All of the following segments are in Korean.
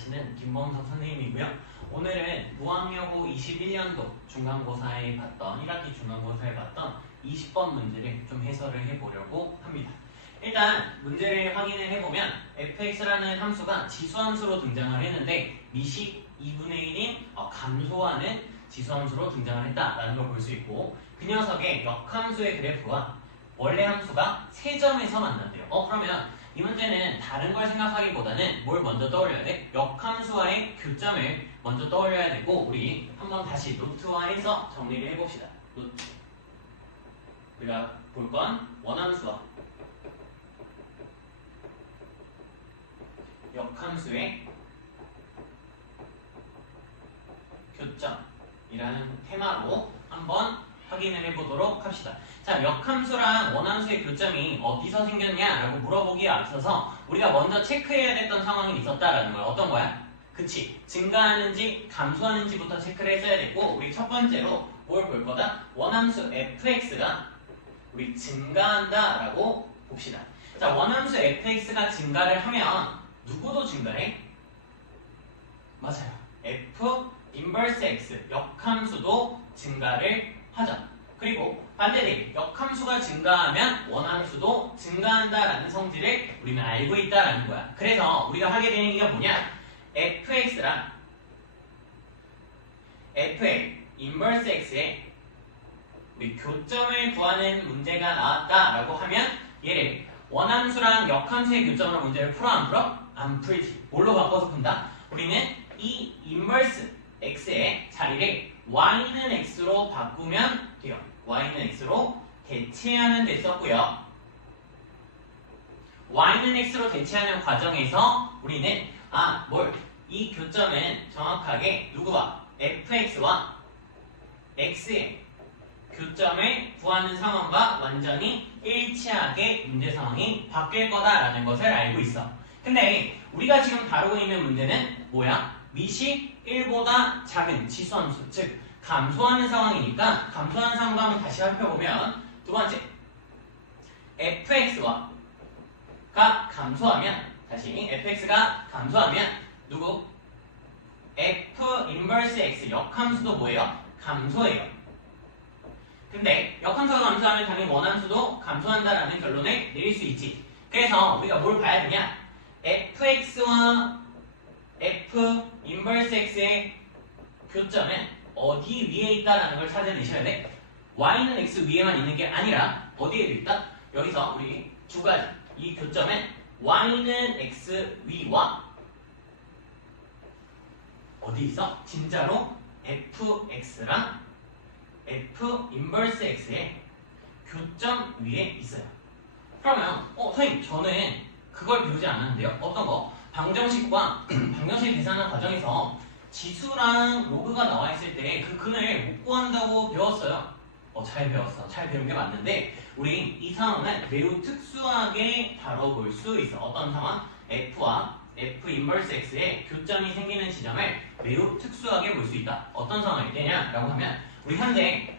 가르치는 김범석 선생님이고요. 오늘은 무학여고 21년도 중간고사에 봤던 1학기 중간고사에 봤던 20번 문제를 좀 해설을 해보려고 합니다. 일단 문제를 확인을 해보면 fx라는 함수가 지수함수로 등장을 했는데 미식 2분의 1인 감소하는 지수함수로 등장을 했다라는 걸 볼 수 있고, 그 녀석의 역함수의 그래프와 원래 함수가 3점에서 만난대요. 그러면 이 문제는 다른 걸 생각하기보다는 뭘 먼저 떠올려야 돼? 역함수와의 교점을 먼저 떠올려야 되고, 우리 한번 다시 노트화해서 정리를 해봅시다. 노트. 우리가 볼 건 원함수와 역함수의 교점이라는 테마로 한번 확인을 해보도록 합시다. 자, 역함수랑 원함수의 교점이 어디서 생겼냐라고 물어보기에 앞서서 우리가 먼저 체크해야 됐던 상황이 있었다라는 거야. 어떤 거야? 그치, 증가하는지 감소하는지부터 체크를 했어야 됐고, 우리 첫 번째로 뭘 볼 거다? 원함수 fx가 우리 증가한다라고 봅시다. 자, 원함수 fx가 증가를 하면 누구도 증가해? 맞아요. f 인버스 x 역함수도 증가를 하죠. 그리고 반대로 역함수가 증가하면 원함수도 증가한다라는 성질을 우리는 알고 있다라는 거야. 그래서 우리가 하게 되는 게 뭐냐? fx랑 f의 인버스 x의 우리 교점을 구하는 문제가 나왔다라고 하면 얘를 원함수랑 역함수의 교점으로 문제를 풀어 안 풀어? 안 풀지. 뭘로 바꿔서 푼다? 우리는 이 인버스 x의 자리를 y는 x로 바꾸면 돼요. y는 x로 대체하면 됐었고요. y는 x로 대체하는 과정에서 우리는 이 교점은 정확하게 누구와? fx와 x의 교점을 구하는 상황과 완전히 일치하게 문제 상황이 바뀔 거다라는 것을 알고 있어. 근데 우리가 지금 다루고 있는 문제는 뭐야? 미식 1보다 작은 지수함수, 즉 감소하는 상황이니까 감소하는 상황도 한번 다시 살펴보면, 두 번째 fx가 감소하면, 다시 fx가 감소하면 누구? f 인버스 x 역함수도 뭐예요? 감소해요. 근데 역함수가 감소하면 당연히 원함수도 감소한다라는 결론을 내릴 수 있지. 그래서 우리가 뭘 봐야 되냐? fx와 f 인버스 x의 교점은 어디 위에 있다라는 걸 찾아내셔야 돼. y는 x 위에만 있는 게 아니라 어디에도 있다? 여기서 우리 두 가지, 이 교점은 y는 x 위와 어디 있어? 진짜로 fx랑 f 인버스 x의 교점 위에 있어요. 그러면 선생님 저는 그걸 배우지 않았는데요. 어떤 거? 방정식과 방정식 계산하는 과정에서 지수랑 로그가 나와 있을 때 그 근을 못 구한다고 배웠어요. 잘 배웠어. 잘 배운 게 맞는데 우리 이 상황은 매우 특수하게 다뤄볼 수 있어. 어떤 상황? f와 f 인버스 x의 교점이 생기는 지점을 매우 특수하게 볼 수 있다. 어떤 상황일 때냐라고 하면, 우리 현재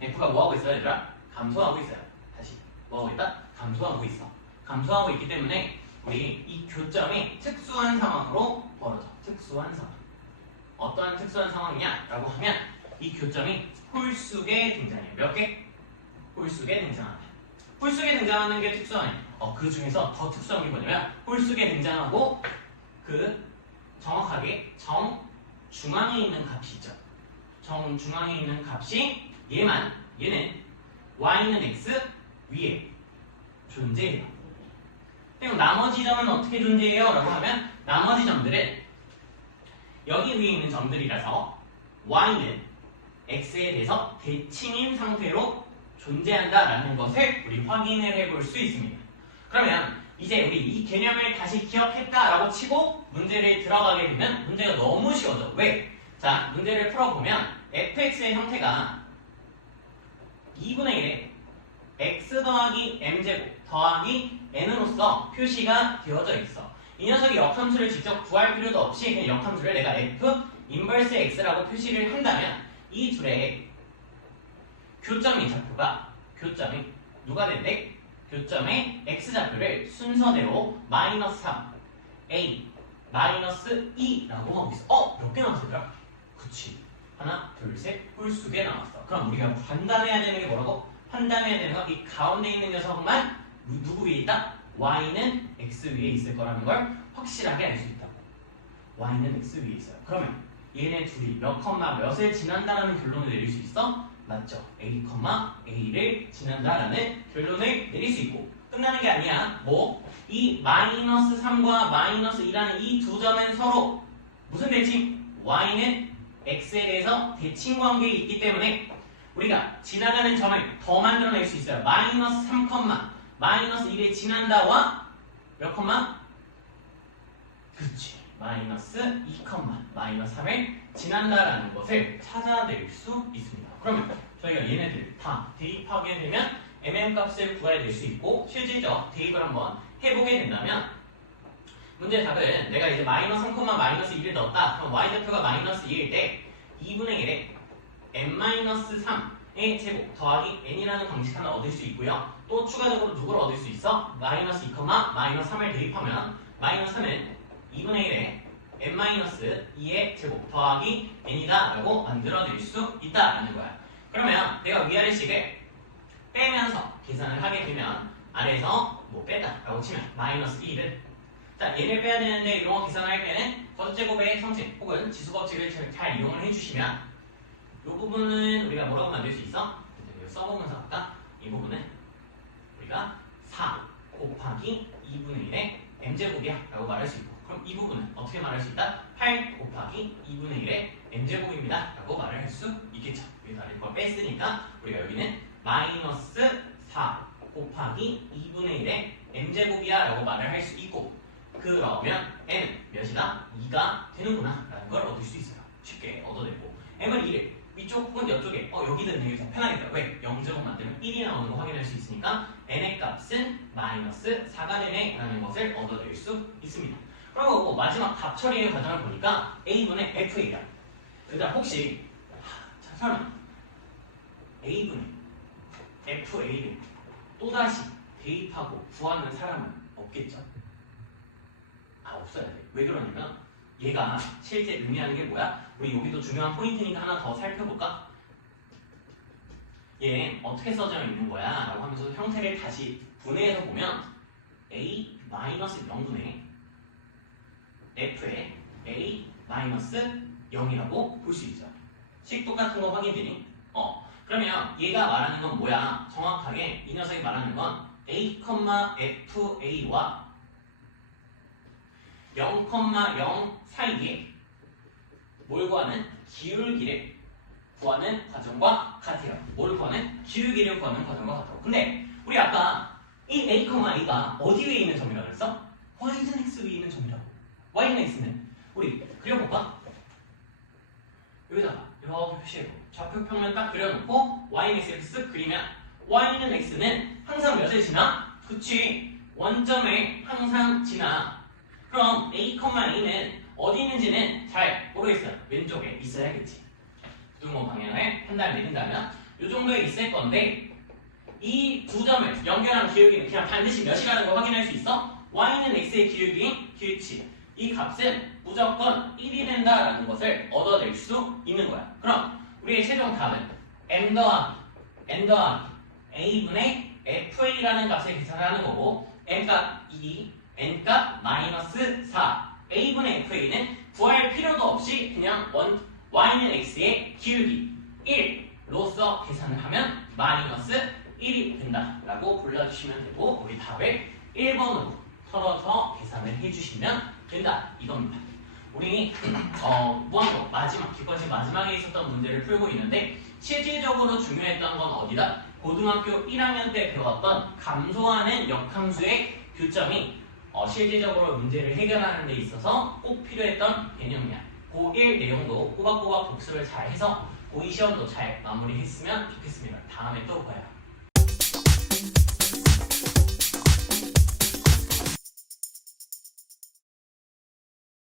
f가 뭐하고 있어요, 얘들아? 감소하고 있어요. 다시 뭐하고 있다? 감소하고 있어. 감소하고 있기 때문에 우리 이 교점이 특수한 상황으로 벌어져. 특수한 상황. 어떠한 특수한 상황이냐라고 하면 이 교점이 홀수에 등장해요. 몇 개? 홀수에 등장합니다. 홀수에 등장하는 게 특수하네. 그 중에서 더 특수한 게 뭐냐면 홀수에 등장하고 정확하게 정중앙에 있는 값이 있죠. 정중앙에 있는 값이 얘는 y는 x 위에 존재해요. 그럼 나머지 점은 어떻게 존재해요? 라고 하면 나머지 점들은 여기 위에 있는 점들이라서 y는 x에 대해서 대칭인 상태로 존재한다라는 것을 우리 확인을 해볼 수 있습니다. 그러면 이제 우리 이 개념을 다시 기억했다라고 치고 문제를 들어가게 되면 문제가 너무 쉬워져. 왜? 자, 문제를 풀어보면 fx의 형태가 2분의 1에 x 더하기 m제곱 더하기 n으로서 표시가 되어져 있어. 이 녀석이 역함수를 직접 구할 필요도 없이 그냥 역함수를 내가 f 인버스 x라고 표시를 한다면 이 둘의 교점이 누가 된대? 교점의 x좌표를 순서대로 -3, a, 마이너스 2라고 하고 있어. 몇 개 남았을까? 그치. 하나, 둘, 셋, 홀수개 남았어. 그럼 우리가 판단해야 되는 게 뭐라고? 판단해야 되는 건 이 가운데 있는 녀석만 누구 위에 있다? y는 x 위에 있을 거라는 걸 확실하게 알 수 있다고. y는 x 위에 있어요. 그러면 얘네 둘이 몇 컴마 몇을 지난다라는 결론을 내릴 수 있어? 맞죠? a, a를 지난다라는 결론을 내릴 수 있고 끝나는 게 아니야. 이 마이너스 3과 마이너스 2라는 이 두 점은 서로 무슨 대칭? y는 x에 대해서 대칭 관계에 있기 때문에 우리가 지나가는 점을 더 만들어낼 수 있어요. 마이너스 3, 마이너스 1에 지난다와 몇 컴마? 그치. 마이너스 2, 마이너스 3을 지난다라는 것을 찾아낼 수 있습니다. 그러면 저희가 얘네들 다 대입하게 되면 MN 값을 구해낼 수 있고 실질적 대입을 한번 해보게 된다면 문제 답은 내가 이제 마이너스 3, 마이너스 1을 넣었다. 그럼 y좌표가 마이너스 2일 때 2분의 1에 n-3의 제곱 더하기 n이라는 방식 하나 얻을 수 있고요. 또 추가적으로 누구를 얻을 수 있어? 마이너스 2, 마이너스 3을 대입하면 마이너스 3은 2분의 1에 n-2의 제곱 더하기 n이다 라고 만들어낼 수 있다라는 거야. 그러면 내가 위아래식을 빼면서 계산을 하게 되면 아래에서 뺐다 라고 치면 마이너스 1은 자 얘를 빼야 되는데 이런 거 계산을 할 때는 거듭제곱의 성질 혹은 지수법칙을 잘 이용을 해주시면 이 부분은 우리가 뭐라고 만들 수 있어? 써보면서 아까 이 부분은 우리가 4 곱하기 2분의 1의 m제곱이야 라고 말할 수 있고 그럼 이 부분은 어떻게 말할 수 있다? 8 곱하기 2분의 1의 m제곱입니다 라고 말을 할 수 있겠죠. 여기서 이걸 뺐으니까 우리가 여기는 마이너스 4 곱하기 2분의 1의 m제곱이야 라고 말을 할 수 있고 그러면 m은 몇이다? 2가 되는구나 라는 걸 얻을 수 있어요. 쉽게 얻어내고 m은 2를 위쪽 혹은 옆쪽에 여기든 여기서 편하겠다. 왜? 0제곱 만들면 1이 나오는 거 확인할 수 있으니까 n의 값은 마이너스 4가 되네 라는 것을 얻어낼 수 있습니다. 그리고 마지막 답 처리의 과정을 보니까 a분의 fa야. 그다음 혹시 설마 a분의 fa를 또다시 대입하고 구하는 사람은 없겠죠? 없어야 돼. 왜 그러냐면 얘가 실제 의미하는 게 뭐야? 우리 여기도 중요한 포인트니까 하나 더 살펴볼까? 얘 어떻게 써져 있는 거야? 라고 하면서 형태를 다시 분해해서 보면 a-0분의 f의 a-0이라고 볼 수 있죠. 식 똑같은 거 확인되니? 그러면 얘가 말하는 건 뭐야? 정확하게 이 녀석이 말하는 건 a, fa와 0,0 사이에 뭘 구하는? 기울기를 구하는 과정과 같아요. 뭘 구하는? 기울기를 구하는 과정과 같아요. 근데 우리 아까 이 a, a가 어디 위에 있는 점이라고 했어? y는 x 위에 있는 점이라고. y는 x는 우리 그려볼까? 여기다가 이렇게 표시해보. 좌표평면 딱 그려놓고 y는 x를 쓱 그리면 y는 x는 항상 몇을 지나? 그치. 원점을 항상 지나. 그럼 a, a는 어디 있는지는 잘 모르겠어요. 왼쪽에 있어야겠지. 부등호 방향을 판단을 내린다면 이 정도에 있을 건데 이 두 점을 연결한 기울기는 그냥 반드시 몇이라는 걸 확인할 수 있어? y는 x의 기울기인 그렇지. 이 값은 무조건 1이 된다라는 것을 얻어낼 수 있는 거야. 그럼 우리의 최종 답은 n 더하기 a분의 fa라는 값을 계산을 하는 거고 n값 2, n값 마이너스 4 a분의 fa는 구할 필요도 없이 그냥 y는 x의 기울기 1로서 계산을 하면 마이너스 1이 된다라고 골라주시면 되고 우리 답을 1번으로 털어서 계산을 해주시면 된다 이겁니다. 우리 무한정 마지막 뒷번째 마지막에 있었던 문제를 풀고 있는데 실질적으로 중요했던 건 어디다? 고등학교 1학년 때 배웠던 감소하는 역함수의 교점이 실질적으로 문제를 해결하는 데 있어서 꼭 필요했던 개념이야. 고1 내용도 꼬박꼬박 복습을 잘 해서 고2 시험도 잘 마무리했으면 좋겠습니다. 다음에 또 봐요.